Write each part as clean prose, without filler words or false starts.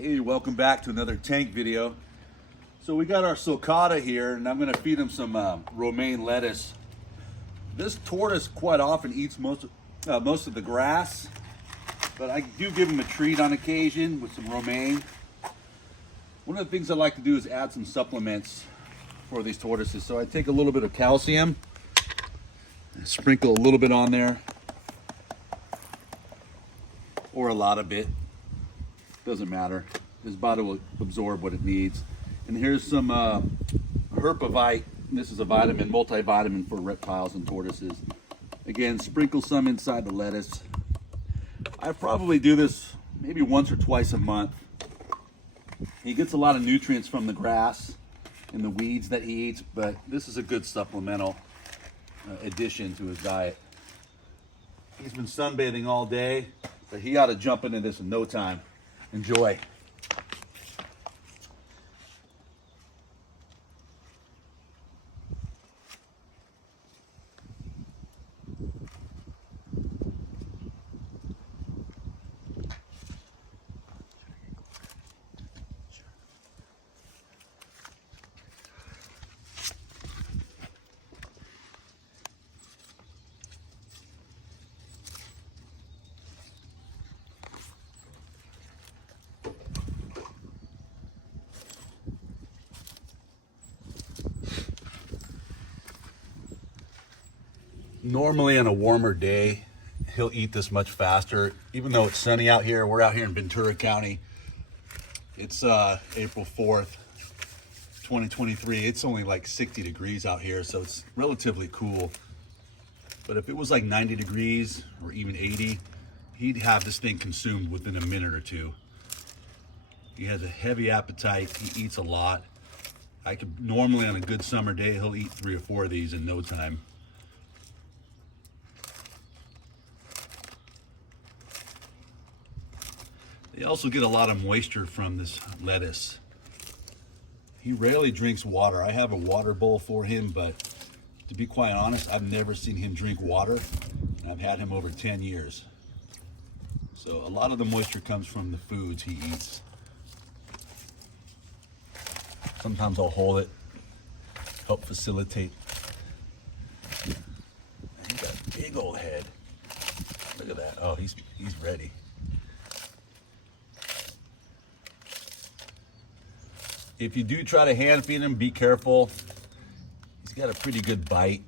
Hey, welcome back to another tank video. So we got our sulcata here, and I'm going to feed him some romaine lettuce. This tortoise quite often eats most of the grass, but I do give him a treat on occasion with some romaine. One of the things I like to do is add some supplements for these tortoises. So I take a little bit of calcium, sprinkle a little bit on there, or a lot of it. Doesn't matter. His body will absorb what it needs. And here's some Herpavite. This is a vitamin, multivitamin for reptiles and tortoises. Again, sprinkle some inside the lettuce. I probably do this maybe once or twice a month. He gets a lot of nutrients from the grass and the weeds that he eats, but this is a good supplemental addition to his diet. He's been sunbathing all day, but he ought to jump into this in no time. Enjoy. Normally on a warmer day, he'll eat this much faster. Even though it's sunny out here, we're out here in Ventura County. It's April 4th, 2023. It's only like 60 degrees out here, so it's relatively cool. But if it was like 90 degrees or even 80, he'd have this thing consumed within a minute or two. He has a heavy appetite. He eats a lot. I could normally on a good summer day, he'll eat 3 or 4 of these in no time. They also get a lot of moisture from this lettuce. He rarely drinks water. I have a water bowl for him, but to be quite honest, I've never seen him drink water, and I've had him over 10 years. So a lot of the moisture comes from the foods he eats. Sometimes I'll hold it, help facilitate. He's got a big old head. Look at that. Oh, he's ready. If you do try to hand feed him, be careful. He's got a pretty good bite.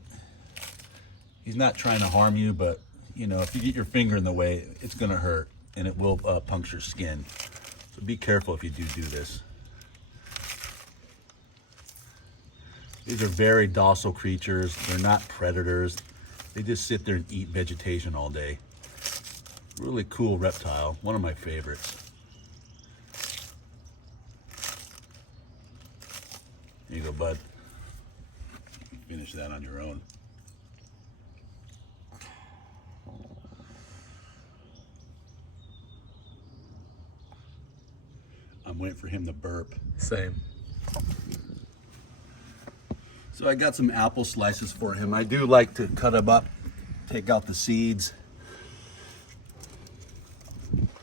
He's not trying to harm you, but you know, if you get your finger in the way, it's gonna hurt and it will puncture skin. So be careful if you do this. These are very docile creatures. They're not predators. They just sit there and eat vegetation all day. Really cool reptile, one of my favorites. Here you go, bud. Finish that on your own. I'm waiting for him to burp. Same. So I got some apple slices for him. I do like to cut them up, take out the seeds.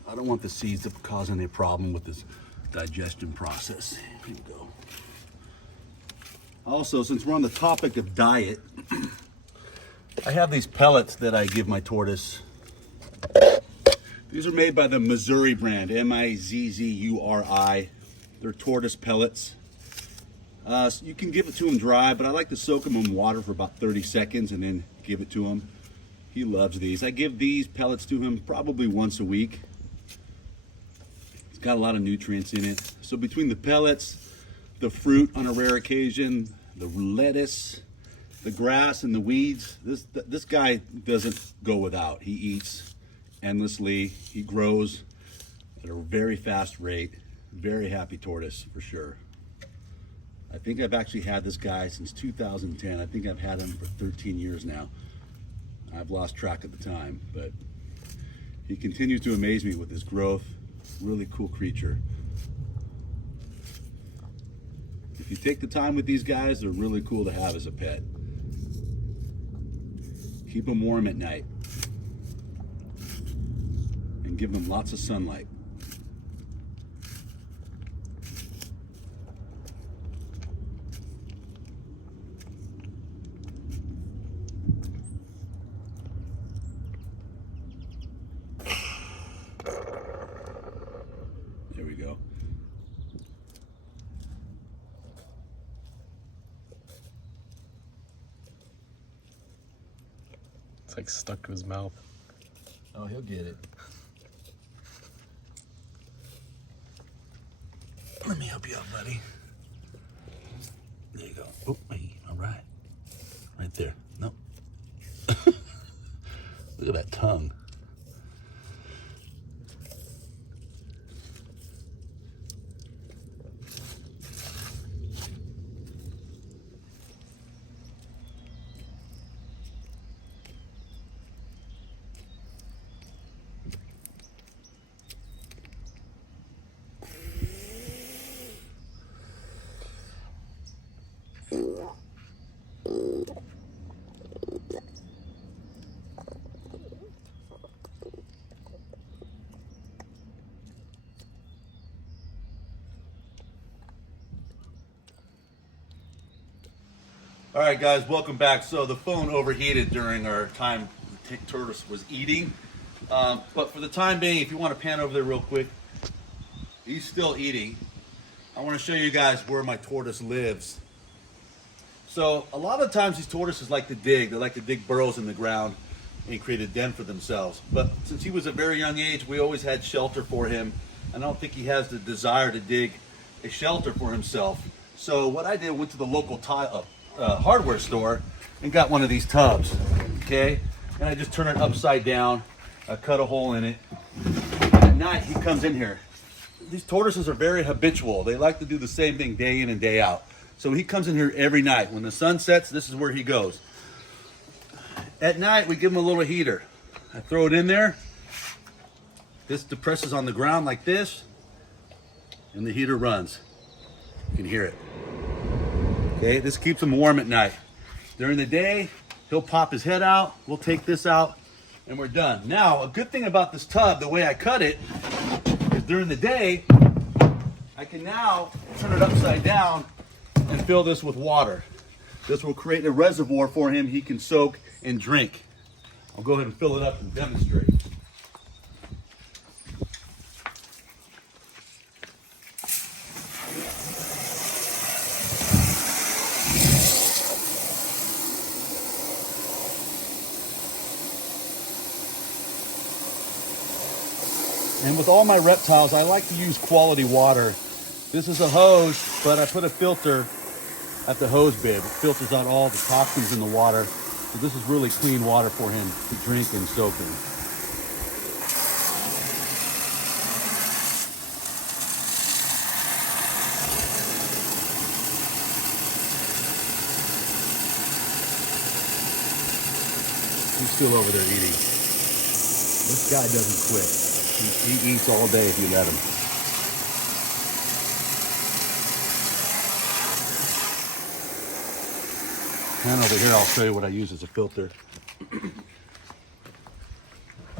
I don't want the seeds to cause any problem with his digestion process. Here you go. Also, since we're on the topic of diet, I have these pellets that I give my tortoise. These are made by the Missouri brand, M-I-Z-Z-U-R-I. They're tortoise pellets. So you can give it to him dry, but I like to soak them in water for about 30 seconds and then give it to him. He loves these. I give these pellets to him probably once a week. It's got a lot of nutrients in it. So between the pellets, the fruit on a rare occasion, the lettuce, the grass, and the weeds, this guy doesn't go without. He eats endlessly. He grows at a very fast rate. Very happy tortoise for sure. I think I've actually had this guy since 2010. I think I've had him for 13 years now. I've lost track of the time, but he continues to amaze me with his growth. Really cool creature. If you take the time with these guys, they're really cool to have as a pet. Keep them warm at night and give them lots of sunlight. There we go. It's like stuck to his mouth. Oh, he'll get it. Let me help you out, buddy. There you go. Oh, hey, all right. Right there. Nope. Look at that tongue. All right, guys, welcome back. So the phone overheated during our time the tortoise was eating. But for the time being, if you want to pan over there real quick, he's still eating. I want to show you guys where my tortoise lives. So a lot of times these tortoises like to dig. They like to dig burrows in the ground and create a den for themselves. But since he was a very young age, we always had shelter for him. And I don't think he has the desire to dig a shelter for himself. So what I did, went to the local hardware store and got one of these tubs, okay? And I just turn it upside down, I cut a hole in it. At night, he comes in here. These tortoises are very habitual. They like to do the same thing day in and day out. So he comes in here every night. When the sun sets, this is where he goes. At night, we give him a little heater. I throw it in there. This depresses on the ground like this, and the heater runs. You can hear it. Okay, this keeps him warm at night. During the day, he'll pop his head out. We'll take this out, and we're done. Now, a good thing about this tub, the way I cut it, is during the day, I can now turn it upside down and fill this with water. This will create a reservoir for him he can soak and drink. I'll go ahead and fill it up and demonstrate. And with all my reptiles, I like to use quality water. This is a hose, but I put a filter at the hose bib. It filters out all the toxins in the water. So this is really clean water for him to drink and soak in. He's still over there eating. This guy doesn't quit. He eats all day if you let him. And over here, I'll show you what I use as a filter.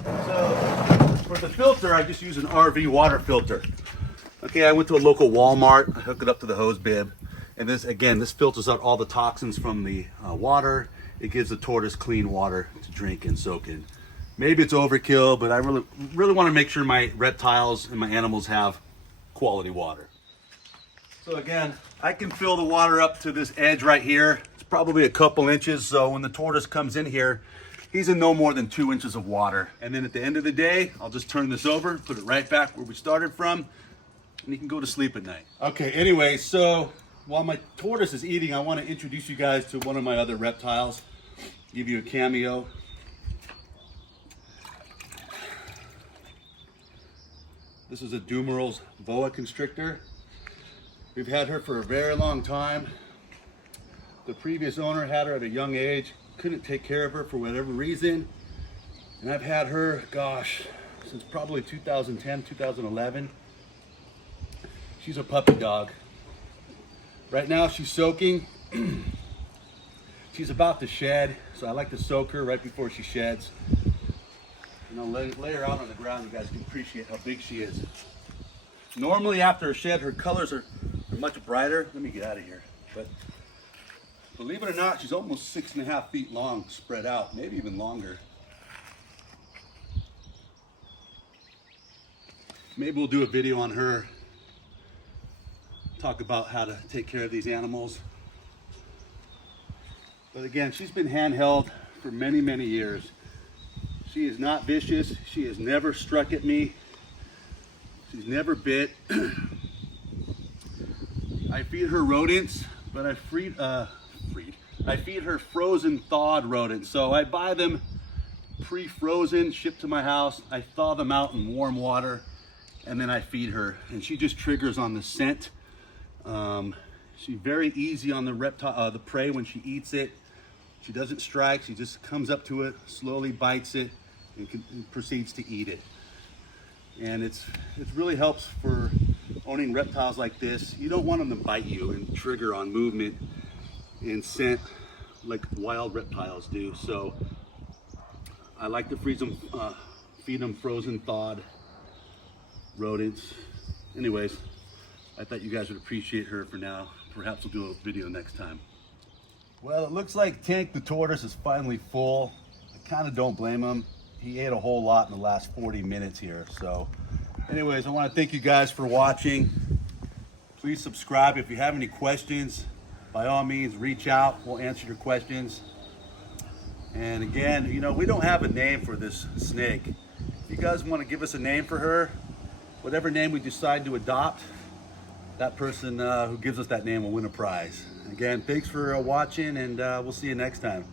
So, for the filter, I just use an RV water filter. Okay, I went to a local Walmart, I hooked it up to the hose bib, and this, again, this filters out all the toxins from the water. It gives the tortoise clean water to drink and soak in. Maybe it's overkill, but I really want to make sure my reptiles and my animals have quality water. So again, I can fill the water up to this edge right here. It's probably a couple inches, so when the tortoise comes in here, he's in no more than 2 inches of water. And then at the end of the day, I'll just turn this over, put it right back where we started from, and he can go to sleep at night. Okay, anyway, so while my tortoise is eating, I want to introduce you guys to one of my other reptiles, give you a cameo. This is a Dumeral's boa constrictor. We've had her for a very long time. The previous owner had her at a young age, couldn't take care of her for whatever reason. And I've had her, gosh, since probably 2010, 2011. She's a puppy dog. Right now she's soaking. She's about to shed, so I like to soak her right before she sheds. And I'll lay her out on the ground. You guys can appreciate how big she is. Normally after a shed, her colors are much brighter. Let me get out of here. But believe it or not, she's almost 6.5 feet long, spread out, maybe even longer. Maybe we'll do a video on her, talk about how to take care of these animals. But again, she's been handheld for many, many years. She is not vicious. She has never struck at me. She's never bit. I feed her rodents, but I feed her frozen thawed rodents. So I buy them pre-frozen, shipped to my house. I thaw them out in warm water, and then I feed her. And she just triggers on the scent. She's very easy on the reptile, the prey when she eats it. She doesn't strike. She just comes up to it, slowly bites it, and proceeds to eat it. And it really helps for owning reptiles like this. You don't want them to bite you and trigger on movement and scent like wild reptiles do. So I like to feed them frozen thawed rodents. Anyways, I thought you guys would appreciate her for now. Perhaps we'll do a video next time. Well, it looks like Tank the tortoise is finally full. I kind of don't blame him. He ate a whole lot in the last 40 minutes here. So anyways, I want to thank you guys for watching. Please subscribe. If you have any questions, by all means, reach out. We'll answer your questions. And again, you know, we don't have a name for this snake. If you guys want to give us a name for her, whatever name we decide to adopt, that person who gives us that name will win a prize. Again, thanks for watching, and we'll see you next time.